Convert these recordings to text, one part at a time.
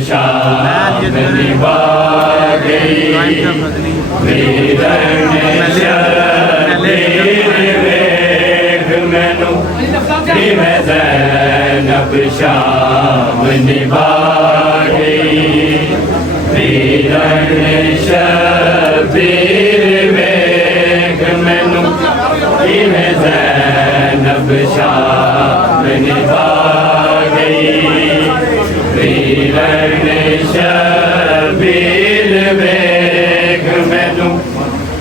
शाम निभा गई वेख मैनू कि मैं ज़ैनब शाम निभा गई शबीर वेख मैनू कि मैं ज़ैनब शाम निभा गई शबीर वेख मैनू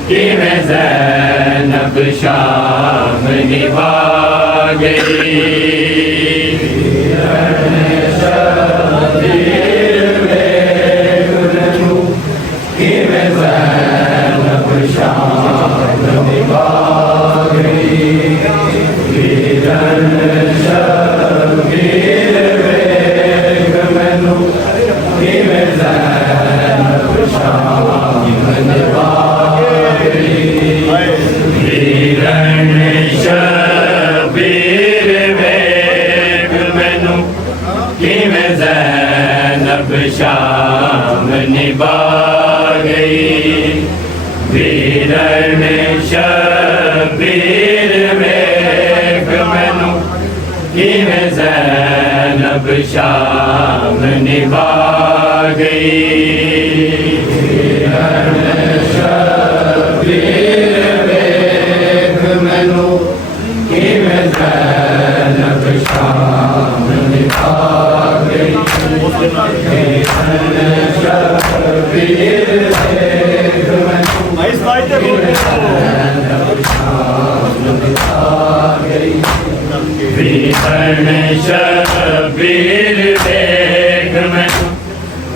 कि मैं ज़ैनब शाम निभा गई शबीर वेख मैनू कि मैं ज़ैनब शाम निभा गई शबीर वेख मैनू कि मैं ज़ैनब शाम निभा शबीर वेख मैनू कि मैं ज़ैनब शाम निभा गई वीरन शबीर वेख मैनू कि मैं ज़ैनब शाम निभा गई शबीर वेख मैनू कि मैं ज़ैनब शाम निभा गई शबीर वेख मैनू वीरन शबीर वेख मैनू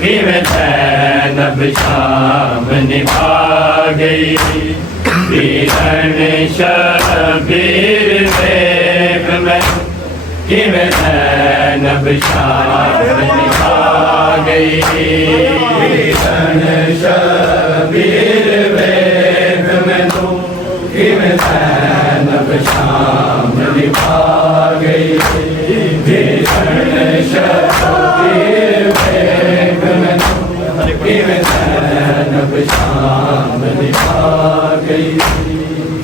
कि मैं ज़ैनब शाम निभा गई वीरन शबीर वेख मैनू कि मैं ज़ैनब शाम निभा गई वीरन शबीर वेख मैनू कि मैं ज़ैनब शाम निभा गई वीरन शबीर वेख मैनू कि मैं ज़ैनब शाम निभा गई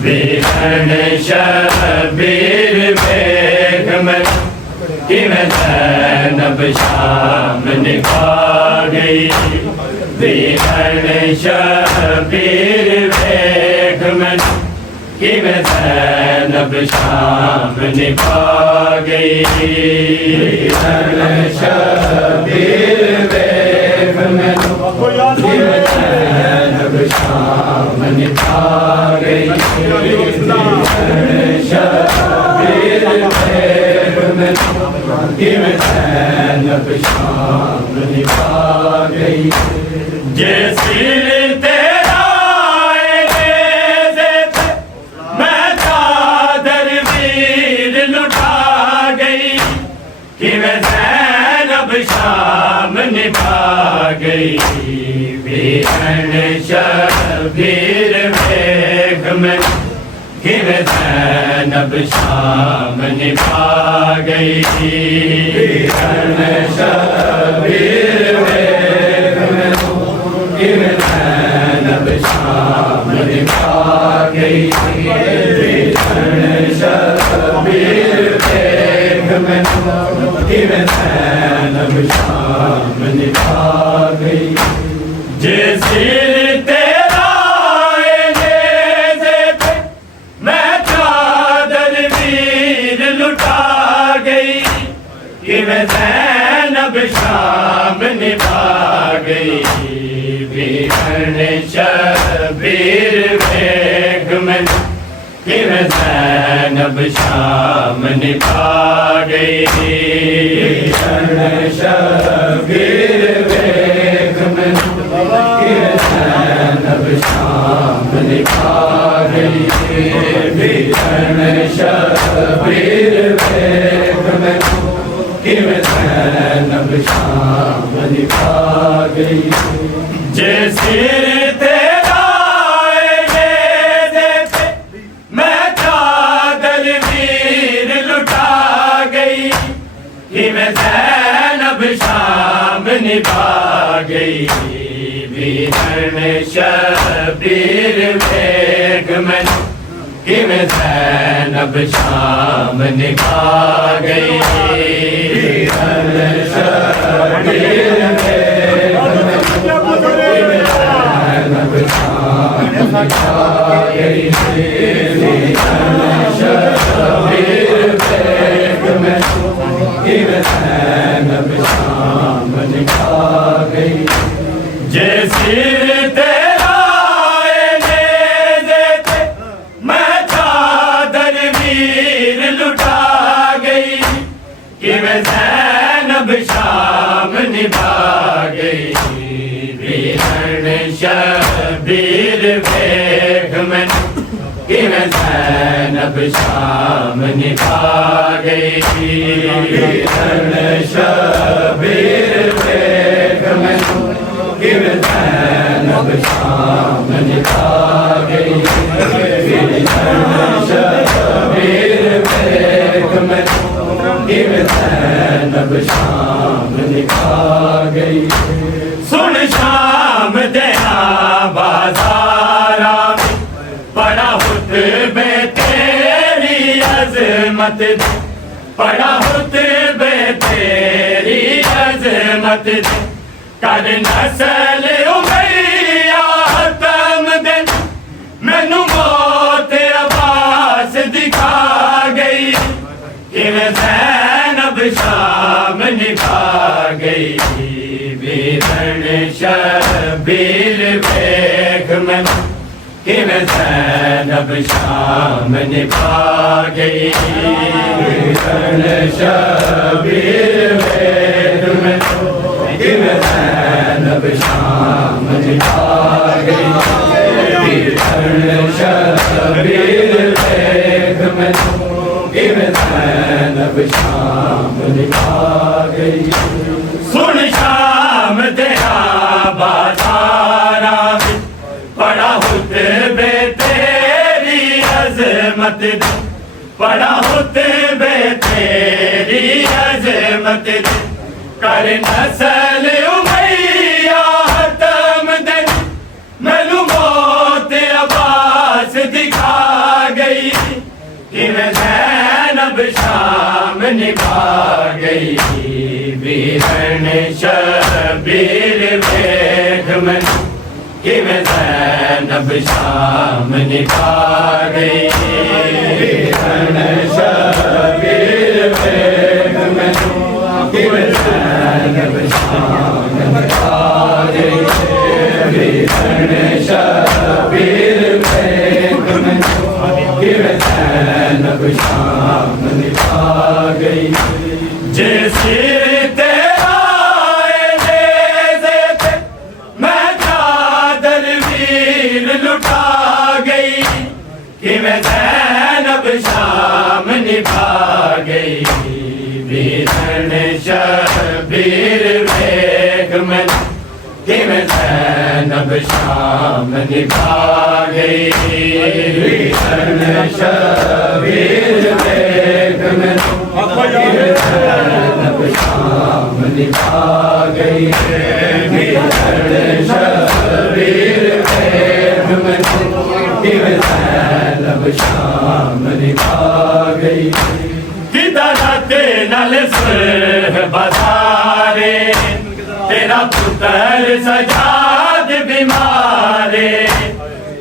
वीरन शबीर वेख मैनू कि मैं ज़ैनब शाम निभा गई वीरन शबीर वेख मैनू कि मैं ज़ैनब शाम निभा गई वीरन शबीर वेख मैनू कि मैं ज़ैनब शाम निभा गई वीरन शबीर वेख मैनू कि मैं ज़ैनब शाम निभा गई जैसी तेरा मैं चादर वीर लुटा गई कि मैं ज़ैनब शाम निभा गई वीरन शबीर वेख मैनू कि मैं ज़ैनब शाम निभा गई वीरन शबीर वेख मैनू कि मैं ज़ैनब शाम निभा गई वीरन शबीर वेख मैनू कि मैं ज़ैनब शाम निभा गई जैसे तेरा मैं चादर वीर लुटा गई कि मैं ज़ैनब शाम निभा गई वीरन शबीर वेख मैनू कि मैं ज़ैनब शाम निभा गई वीरन शबीर वेख मैनू कि मैं ज़ैनब शाम निभा गई वीरन शबीर वेख मैनू कि मैं ज़ैनब शाम निभा गई जैसे तेरा मैं चादर वीर लुटा गई कि मैं ज़ैनब शाम निभा निभा गई वीरण शबीर वेग में किम ज़ैनब शाम निभा गई वीरण शबीर वेग में किम ज़ैनब शाम निभा गई वीरण शबीर वेग में किम ज़ैनब शाम निभा गई जैसे तेरा देते मैं चादर वीर लुटा गई कि मैं ज़ैनब शाम निभा गई वीरण शबीर वेग में कि मैं ज़ैनब शाम निभा गई वीरण शबीर वेग में कि मैं ज़ैनब शाम निभा गई वीरण शबीर वेग में कि मैं ज़ैनब शाम निभा गई सुन शाम तेरा बाज़ारा में बड़ा खुतबे तेरी अज़मत बड़ा खुतबे तेरी अज़मत कर नस्ल उमैया खत्म दे मैनू मौत अब्बास दिखा गई कि मैं ज़ैनब शाम निभा गई वीरण शबीर वेग में कि मैं ज़ैनब शाम निभा गई वीरण शबीर वेग में कि मैं ज़ैनब शाम निभा गई वीरण शबीर वेग में कि मैं ज़ैनब शाम निभा गई सुन शाम तेरा बाज़ारा में बड़ा खुतबे तेरी अज़मत बड़ा खुतबे तेरी अज़मत कर नस्ल उमैया खत्म दे मैनू मौत अब्बास दिखा गई कि मैं ज़ैनब शाम निभा गई वीरण शबीर वेग में कि मैं ज़ैनब शाम निभा गई वीरण शबीर वेग में कि मैं ज़ैनब शाम निभा गई वीरण शबीर वेग में कि मैं ज़ैनब शाम निभा गई जैसे तेरा देते मैं चादर वीर लुटा गई कि मैं ज़ैनब शाम निभा गई वीरण शबीर वेग में कि मैं ज़ैनब शाम निभा गई वीरण शबीर वेग में कि मैं ज़ैनब शाम निभा गई वीरण शबीर वेग में कि मैं ज़ैनब शाम निभा गई किदरत नल सुर बसारे तेरा पुत्र सजाद बीमारे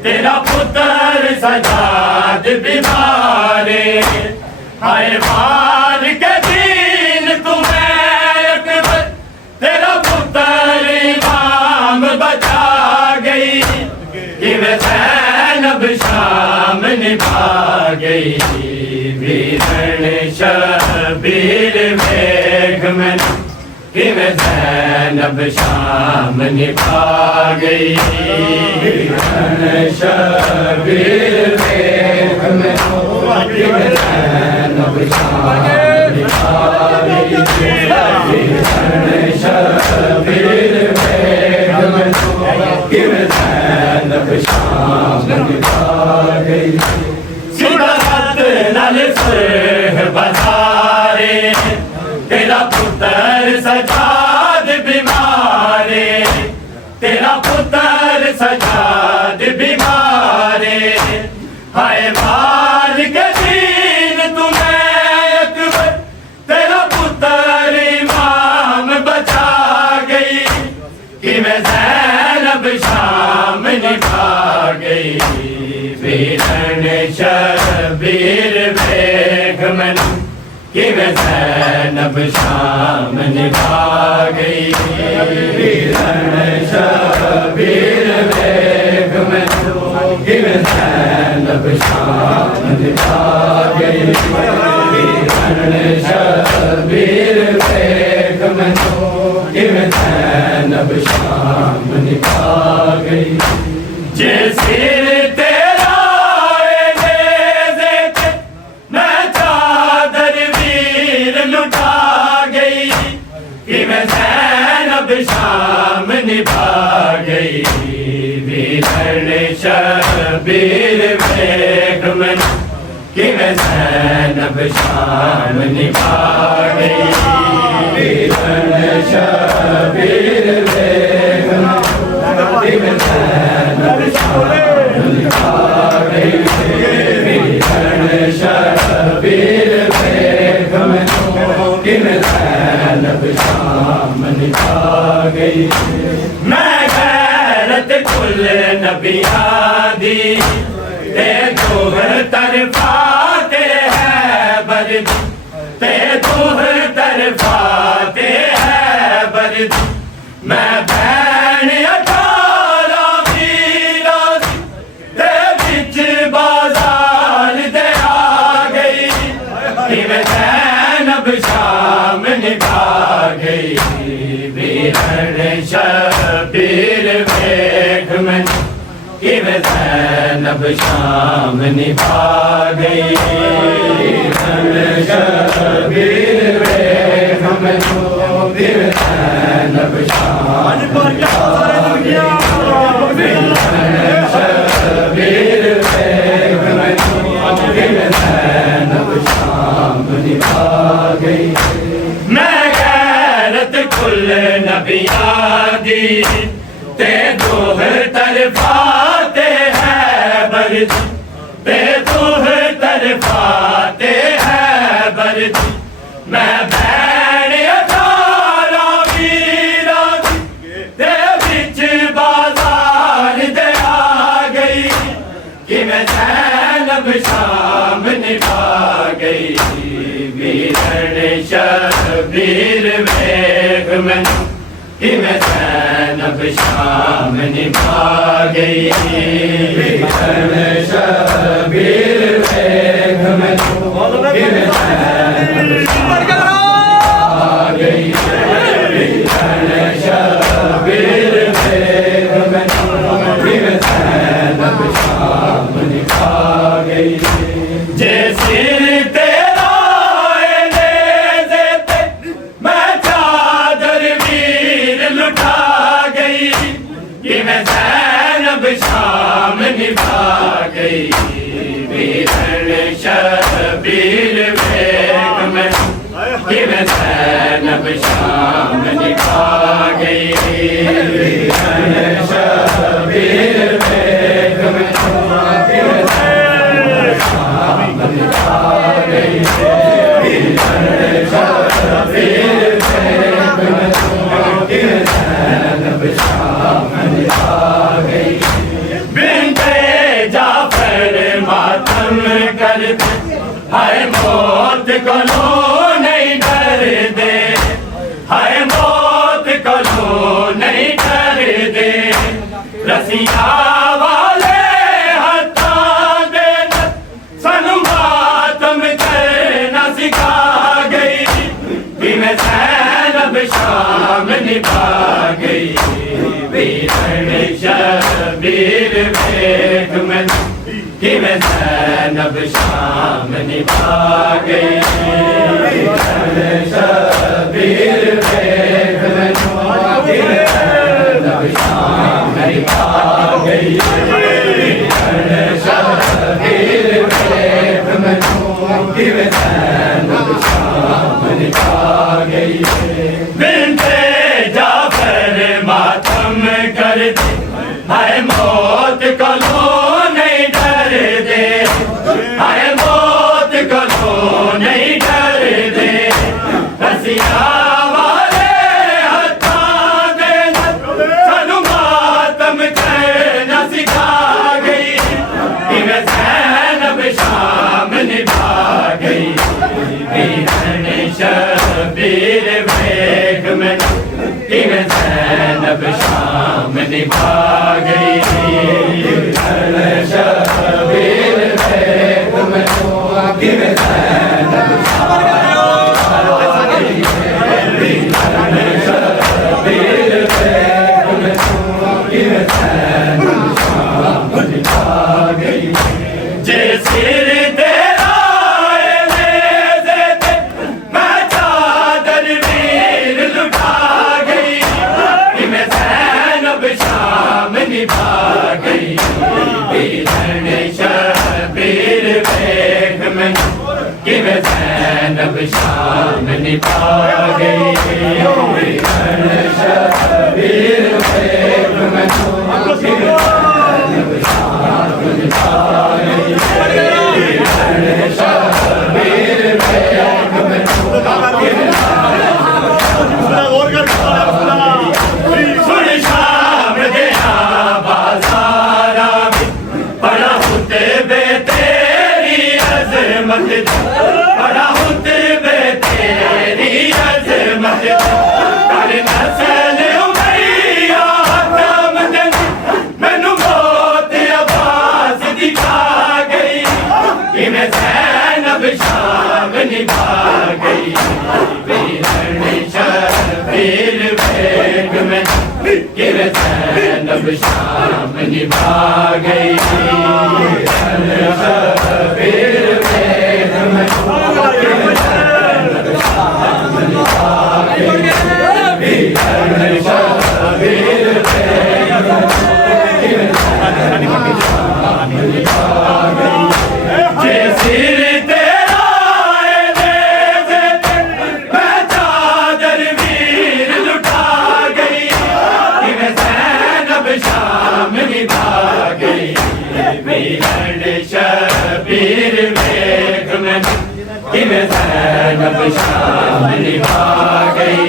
तेरा पुत्र सजाद बीमारे हाय मार के दीन तुम्हें अकबर तेरा पुत्र इमाम बचा गई कि मैं ज़ैनब शाम निभा गई वीरण शबीर वेग में कि मैं ज़ैनब शाम निभा गई वीरण शबीर वेग में कि मैं ज़ैनब शाम निभा गई वीरण शबीर वेग में कि मैं ज़ैनब शाम निभा गई सिदरत नल सुर बसारे तेरा पुत्र सजाद बीमार पुत्र सजाद बीमारे, हाय मालिक दीन तुम्हें अकबर, तेरा पुत्र इमाम बचा गई, कि मैं ज़ैनब शाम निभा गई। वीरन शबीर बेग मन, कि मैं ज़ैनब शाम निभा गई। वीरन शबीर बेग मन, कि मैं ज़ैनब शाम निभा गई। वीरन शबीर बेग मन, कि मैं ज़ैनब शाम निभा गई। जैसे तेरा नेज़े पे मैं चादर वीर लुटा गई, कि मैं ज़ैनब शाम निभा गई। वीरन शबीर बेग मन, कि मैं ज़ैनब शाम निभा गई। वीरन शबीर बेग मन, कि मैं ज़ैनब शाम निभा गई। वीरन शबीर बेग मन, कि मैं ज़ैनब शाम निभा गई। मैं गैरत कुल नबियाँ दी, ते दोहर तरफाते हैं बर्द, ते दोहर तरफाते हैं बर्द। मैं भैन 18 वीरा दे बिच बाजार दे आ गई, कि मैं ज़ैनब शाम निभा गई। वीरन शबीर बेग मन, कि मैं ज़ैनब शाम निभा गई। वीरन शबीर बेग मन, कि मैं ज़ैनब शाम निभा गई। वीरन शबीर बेग मन, कि मैं ज़ैनब शाम निभा गई। मैं गैरत कुल नबियाँ दी, ते दोहर तरफाते हैं बर्द, ते दोहर तरफाते हैं बर्द। मैं भैन 18 वीरा दे बिच बाजार दे आ गई, कि मैं ज़ैनब शाम निभा गई। वीरन शबीर बेग मन, कि मैं ज़ैनब शाम निभा गई। वीरन शबीर बेग मन, कि मैं ज़ैनब शाम निभा गई। वीरन शबीर बेग मन, कि मैं ज़ैनब शाम निभा गई। जैसे तेरा नेज़े पे मैं चादर वीर लुटा गई, कि मैं ज़ैनब शाम निभा गई। वीरन शबीर बेग मन, कि मैं ज़ैनब शाम निभा गई। वीरन शबीर बेग मन, कि मैं ज़ैनब शाम निभा गई। वीरन शबीर बेग मन, कि मैं ज़ैनब शाम निभा गई। बिन्ते जाफर मातम करते, हाय मौत को लो नहीं डर दे, हाय मौत को लो नहीं डर दे। रसिया वाले हत्था दे सनु मातम करना सिखा गई, कि मैं ज़ैनब शाम निभा गई। वीरन शबीर बेग मन, कि मैं ज़ैनब शाम निभा गई। वीरन शबीर बेग मन, कि मैं ज़ैनब शाम निभा गई। वीरन शबीर बेग मन, कि मैं ज़ैनब शाम निभा गई। बिन्ते जाफर मातम कर दे, हाय मौत को लो नहीं डर दे, हाय मौत को लो नहीं डर दे, रसिया वाले हत्था दे सानू मातम करना सिखा गई, कि मैं ज़ैनब शाम निभा गई, वीरन शबीर बेग में कि मैं ज़ैनब शाम निभा गई, वीरन शबीर बेग में कि मैं ज़ैनब शाम निभा गई, वीरन शबीर बेग में कि मैं ज़ैनब शाम निभा गई, जे सिर तेरा मैं चादर वीर लुटा गई, कि मैं ज़ैनब शाम निभा गई, वीरन शबीर बेग में कि मैं ज़ैनब शाम निभा गई, वीरन शबीर बेग में कि मैं ज़ैनब शाम निभा गई, वीरन शबीर बेग में सुन शाम दया बाज़ारा में बड़ा खुतबे तेरी अज़मत, बड़ा खुतबे तेरी अज़मत, कर नस्ल उमैया खत्म दे, मैनू मौत अब्बास दिखा गई, कि मैं ज़ैनब शाम निभा गई, वीरन शबीर बेग में कि मैं ज़ैनब शाम निभा गई, वीरन शबीर बेग में कि मैं ज़ैनब शाम निभा गई, वीरन शबीर बेग में कि मैं ज़ैनब शाम निभा गई, जे सिर तेरा मैं चादर वीर लुटा गई, कि मैं ज़ैनब शाम निभा गई, वीरन शबीर बेग में कि मैं ज़ैनब शाम निभा गई,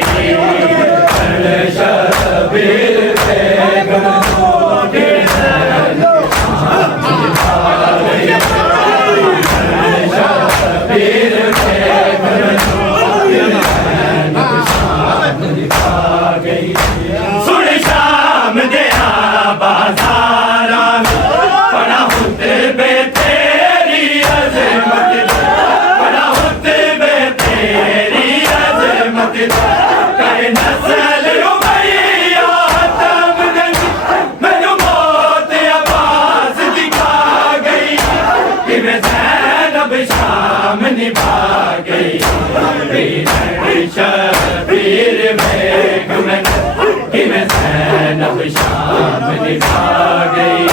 वीरन शबीर बेग में कि मैं ज़ैनब शाम निभा गई, वीरन शबीर बेग में कि मैं ज़ैनब शाम निभा गई, सुन शाम दया बाज़ारा में बड़ा खुतबे तेरी अज़मत, बड़ा खुतबे तेरी अज़मत, कर नस्ल उमैया खत्म दे, मैनू मौत अब्बास दिखा गई, कि मैं ज़ैनब शाम निभा गई, वीरन शबीर बेग में कि मैं ज़ैनब शाम निभा गई,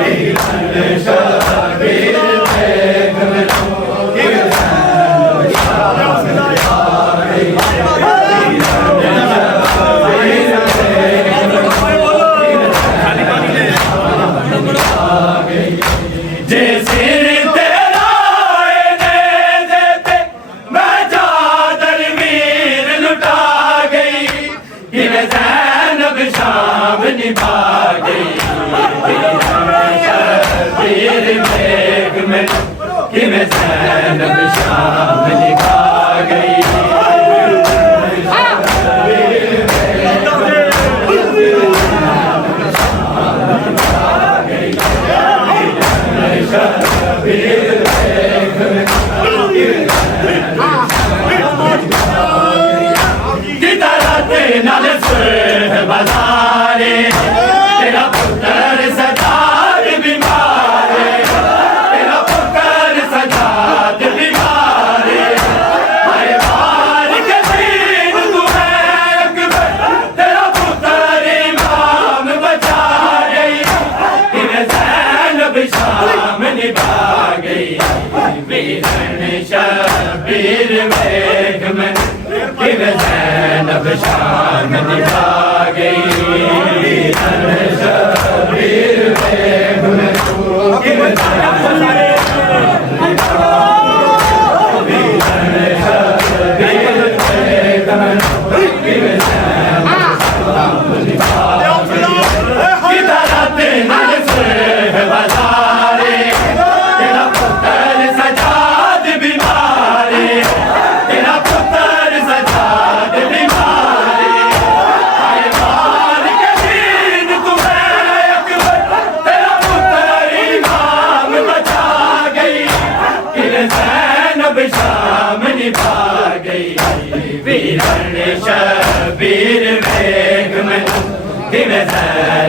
वीरन शबीर बेग में कि मैं ज़ैनब शाम निभा गई, वीरन शबीर बेग में कि मैं ज़ैनब शाम निभा गई, जे सिर तेरा देते मैं चादर वीर लुटा गई, कि मैं ज़ैनब शाम निभा गई, वीरन शबीर बेग में कि मैं ज़ैनब शाम निभा गई, नाल सुर बाज़ारे तेरा पुत्र सजाद बीमार, तेरा पुत्र सजाद बीमार, हाय बार के दिन तू है अकबर, तेरा पुत्र इमाम बचा गई, कि मैं ज़ैनब शाम निभा गई, वीरन शबीर बेग में कि मैं ज़ैनब शाम निभा गई,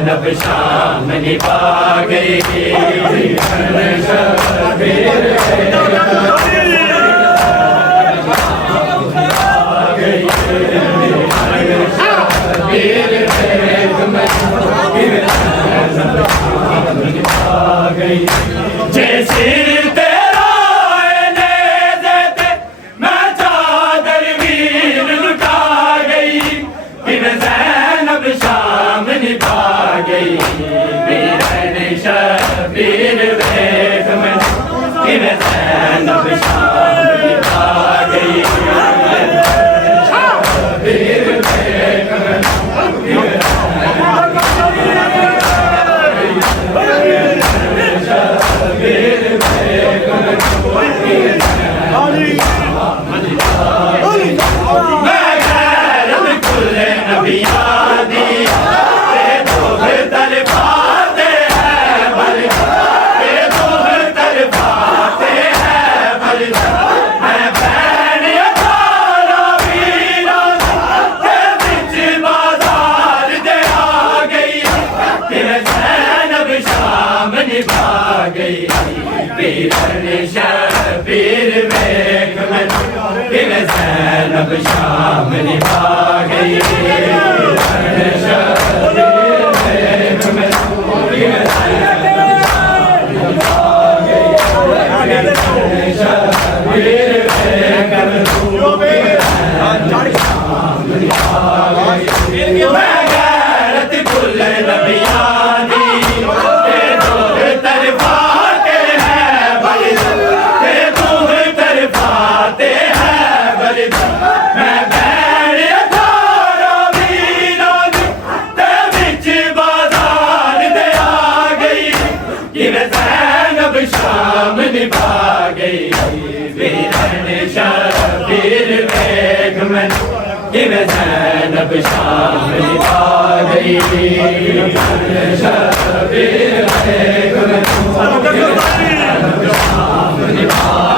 ज़ैनब शाम निभा गई शबीर जैसे तेरा नेज़े पे मैं चादर वीर लुटा गई किन ज़ैनब शाम निभा गई वीरन शबीर वेख में किन ज़ैनब शाम निभा गई शबीर वेख में वीरन शबीर वेख में किन ज़ैनब शाम निभा गई वीरन शबीर वेख में किन ज़ैनब शाम निभा गई वीरन शबीर वेख में शाम निभा गई मैं गैरत कुल नबियानी शाम निभा गई वीरन शबीर वेख में किन ज़ैनब शाम निभा गई वीरन शबीर वेख में किन ज़ैनब शाम निभा